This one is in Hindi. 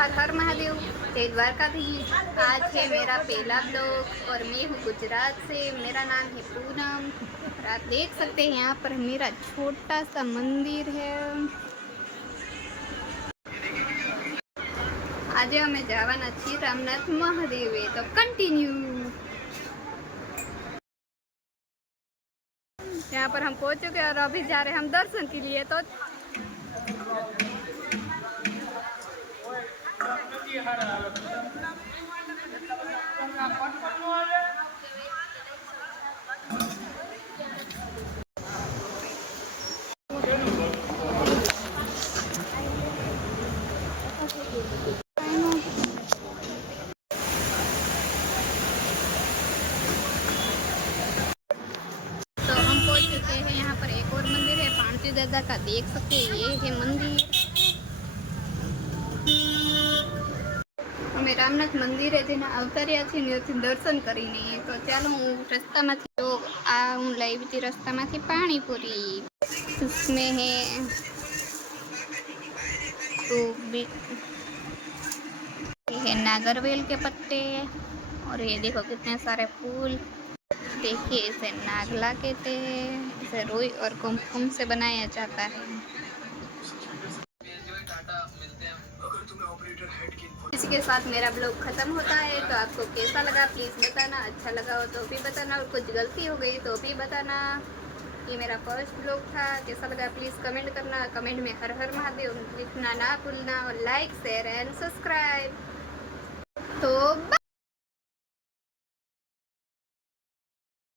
हर हर महादेव, जय द्वारकाधीश। आज है मेरा पहला ब्लॉग और मैं हूँ गुजरात से। मेरा नाम है पूनम और आप देख सकते हैं यहाँ पर मेरा छोटा सा मंदिर है। आज हमें जवाना छी रामनाथ महादेव, तो कंटिन्यू। यहाँ पर हम पहुँच चुके और अभी जा रहे हैं हम दर्शन के लिए। तो हम पहुँच चुके हैं। यहाँ पर एक और मंदिर है पाणती दादा का, देख सकते हैं ये है मंदिर। અમે રામનાથ મંદિરે જઈને અવતર્યા છીએ ને ત્યાંથી દર્શન કરીને, તો ચાલો હું રસ્તામાંથી તો હું લાવી હતી રસ્તામાંથી પાણીપુરી। उसमें है तो ये है नागरवेल के पत्ते और ये देखो कितने सारे फूल। देखिए इसे नागला कहते हैं। इसे रुई और कुमकुम से बनाया जाता है। इसी के साथ मेरा ब्लॉग खत्म होता है। तो आपको कैसा लगा प्लीज़ बताना, अच्छा लगा हो तो भी बताना और कुछ गलती हो गई तो भी बताना। ये मेरा फर्स्ट ब्लॉग था, कैसा लगा प्लीज़ कमेंट करना। कमेंट में हर हर महादेव लिखना ना भूलना और लाइक शेयर एंड सब्सक्राइब। तो